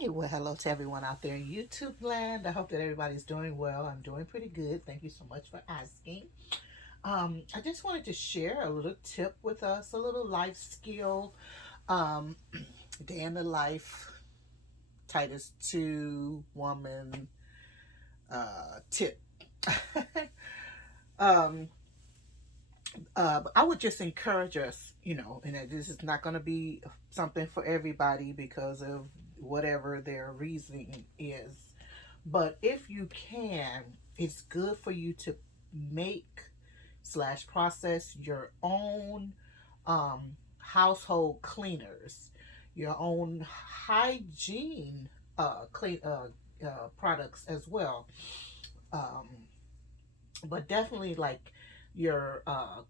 Hey, well, hello to everyone out there in YouTube land. I hope that everybody's doing well. I'm doing pretty good. Thank you so much for asking. I just wanted to share a little tip with us, a little life skill, um, day in the life, Titus 2 woman tip. um, I would just encourage us, and that this is not going to be something for everybody because of whatever their reasoning is. But if you can, it's good for you to make slash process your own household cleaners, your own hygiene clean products as well. Um, but definitely like your uh,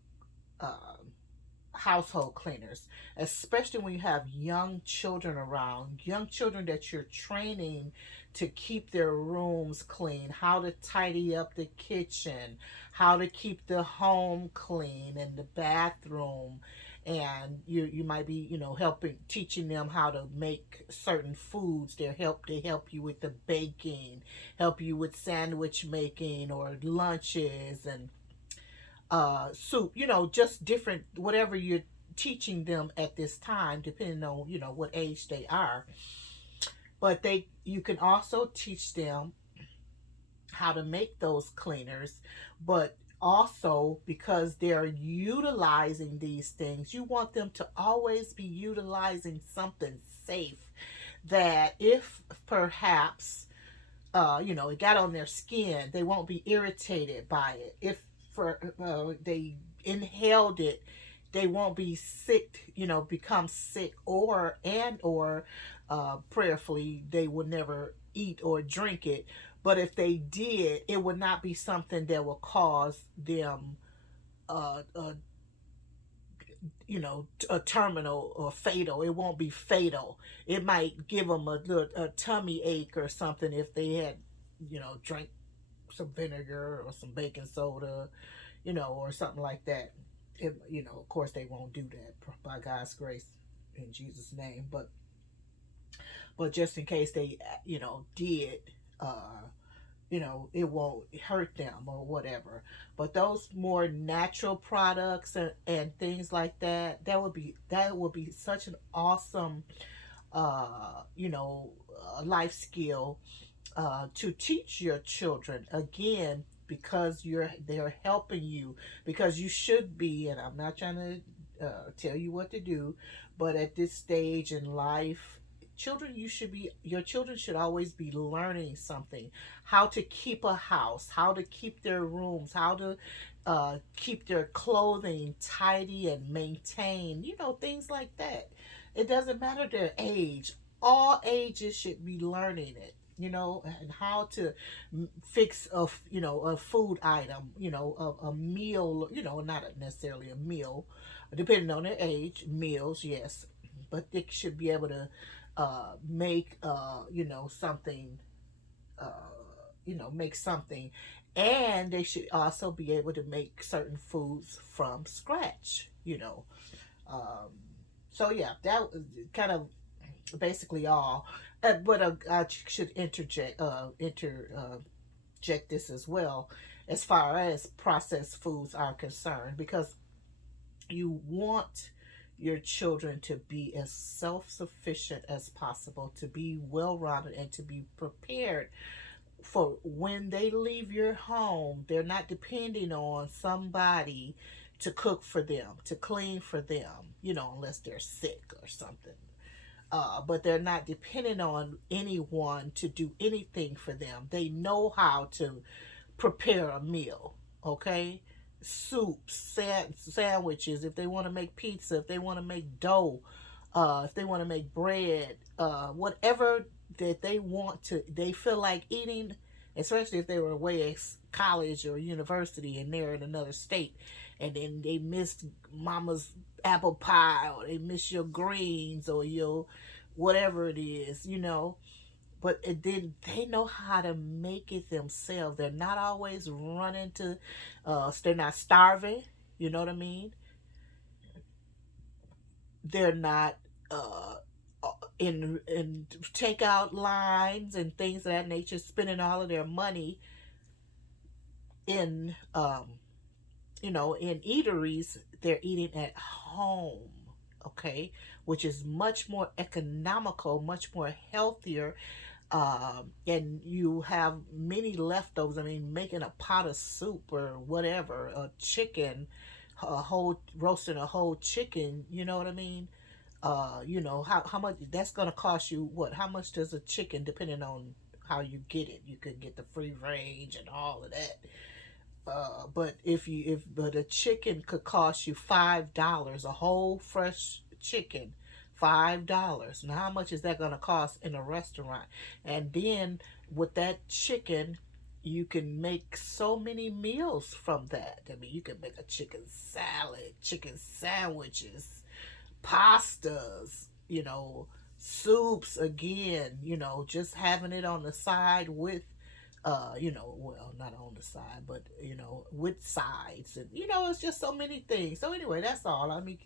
household cleaners, especially when you have young children around, young children that you're training to keep their rooms clean, how to tidy up the kitchen, how to keep the home clean and the bathroom. And you might be helping teaching them how to make certain foods. They help you with the baking, help you with sandwich making or lunches and soup, just different, whatever you're teaching them at this time, depending on, what age they are. But you can also teach them how to make those cleaners, but also because they're utilizing these things, you want them to always be utilizing something safe that if perhaps it got on their skin, they won't be irritated by it. If for they inhaled it, they won't be sick, become sick, or prayerfully they would never eat or drink it. But if they did, it would not be something that will cause them uh, uh, a terminal or fatal. It won't be fatal. It might give them a tummy ache or something if they had, drank some vinegar or some baking soda, or something like that. Of course, they won't do that by God's grace in Jesus' name. But just in case they, did, uh, it won't hurt them or whatever. But those more natural products and things like that, that would be such an awesome, uh, you know, life skill to teach your children again, because they're helping you, because you should be. And I'm not trying to tell you what to do, but at this stage in life, your children should always be learning something: how to keep a house, how to keep their rooms, how to keep their clothing tidy and maintained, things like that. It doesn't matter their age. All ages should be learning it, and how to fix a food item, a meal, not necessarily a meal, depending on their age. Meals, yes, but they should be able to make something, uh, make something, and they should also be able to make certain foods from scratch. Um, so yeah, that was kind of basically all. But I should interject this as well, as far as processed foods are concerned, because you want your children to be as self-sufficient as possible, to be well-rounded, and to be prepared for when they leave your home. They're not depending on somebody to cook for them, to clean for them, unless they're sick or something. But they're not dependent on anyone to do anything for them. They know how to prepare a meal, okay? Soups, sandwiches, if they want to make pizza, if they want to make dough, if they want to make bread, whatever that they feel like eating, especially if they were away at college or university and they're in another state, and then they missed mama's apple pie, or they miss your greens or your whatever it is, but then they know how to make it themselves. They're not always running to, they're not starving. You know what I mean? They're not. in takeout lines and things of that nature, spending all of their money in in eateries. They're eating at home, okay, which is much more economical, much more healthier, and you have many leftovers. I mean, making a pot of soup or whatever, a chicken, a whole roasting a whole chicken. You know what I mean? How much that's gonna cost you? What? How much does a chicken, depending on how you get it? You could get the free range and all of that. But if a chicken could cost you $5, a whole fresh chicken, $5. Now how much is that gonna cost in a restaurant? And then with that chicken, you can make so many meals from that. I mean, you can make a chicken salad, chicken sandwiches, pastas, soups again, just having it on the side with well, not on the side, but with sides, and it's just so many things. So anyway, that's all. Let me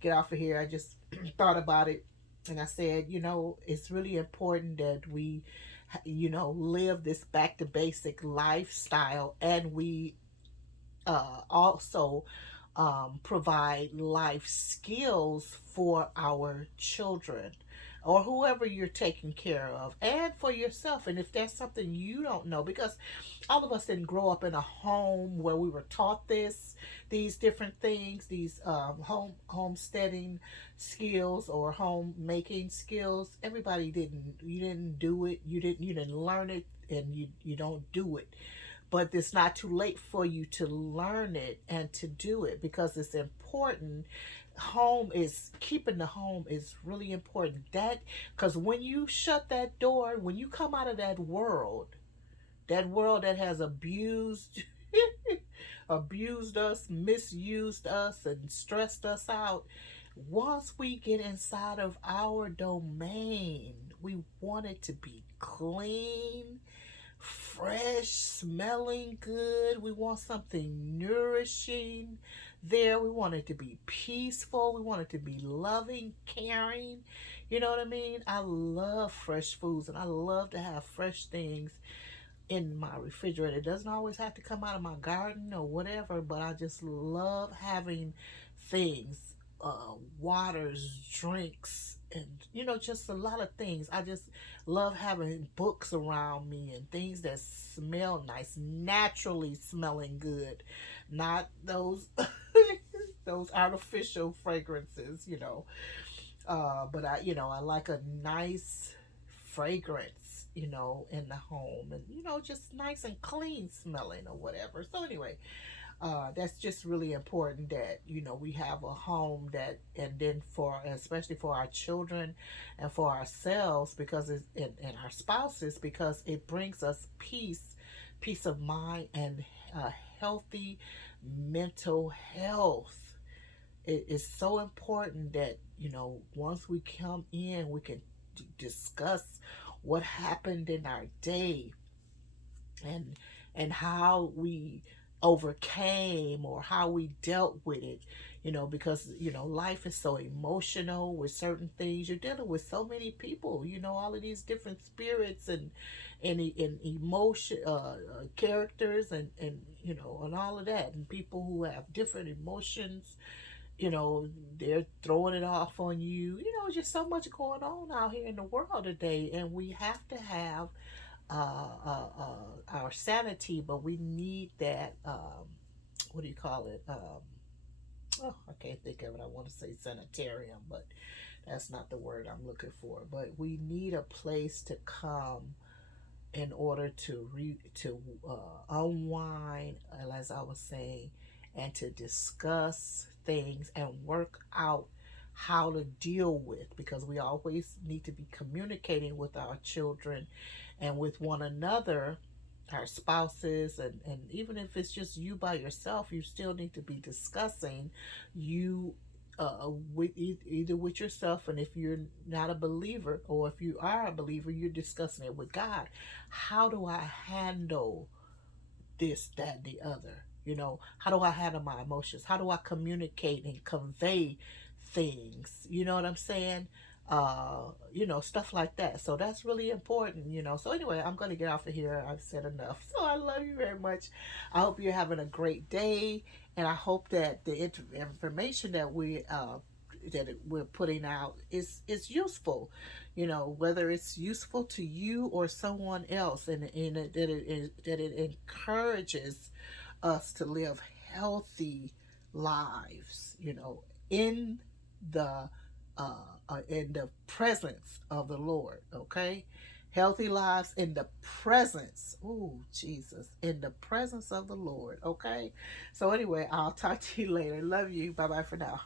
get off of here. I just thought about it, and I said, it's really important that we, live this back to basic lifestyle, and we also provide life skills for our children or whoever you're taking care of, and for yourself. And if there's something you don't know, because all of us didn't grow up in a home where we were taught these different things, these homesteading skills or homemaking skills. Everybody didn't. You didn't do it. You didn't learn it, and you don't do it. But it's not too late for you to learn it and to do it, because it's important. Keeping the home is really important. That Because when you shut that door, when you come out of that world that has abused abused us, misused us, and stressed us out, once we get inside of our domain, we want it to be clean, fresh, smelling good. We want something nourishing there. We want it to be peaceful. We want it to be loving, caring. You know what I mean? I love fresh foods, and I love to have fresh things in my refrigerator. It doesn't always have to come out of my garden or whatever, but I just love having things, waters, drinks, and just a lot of things. I just love having books around me and things that smell nice, naturally smelling good, not those those artificial fragrances. But I like a nice fragrance, in the home, and just nice and clean smelling or whatever. So anyway, that's just really important that we have a home, that, and then for, especially for our children and for ourselves, because and our spouses, because it brings us peace of mind, and healthy mental health. It is so important that once we come in, we can discuss what happened in our day, and how we overcame or how we dealt with it. Because life is so emotional with certain things. You're dealing with so many people, all of these different spirits, and emotion, characters, and all of that, and people who have different emotions. They're throwing it off on you. Just so much going on out here in the world today, and we have to have our sanity, but we need that. What do you call it? Oh, I can't think of it. I want to say sanitarium, but that's not the word I'm looking for. But we need a place to come in order unwind, as I was saying, and to discuss things and work out how to deal with, because we always need to be communicating with our children and with one another, our spouses, and even if it's just you by yourself, you still need to be discussing you, with either with yourself, and if you're not a believer, or if you are a believer, you're discussing it with God. How do I handle this, that, and the other? How do I handle my emotions? How do I communicate and convey things? You know what I'm saying? stuff like that. So that's really important. So anyway, I'm going to get off of here. I've said enough. So I love you very much. I hope you're having a great day, and I hope that the information that we're putting out is useful. Whether it's useful to you or someone else, and that it encourages us to live healthy lives. In the in the presence of the Lord. Okay, healthy lives in the presence. Ooh, Jesus, in the presence of the Lord. Okay, so anyway, I'll talk to you later. Love you. Bye bye for now.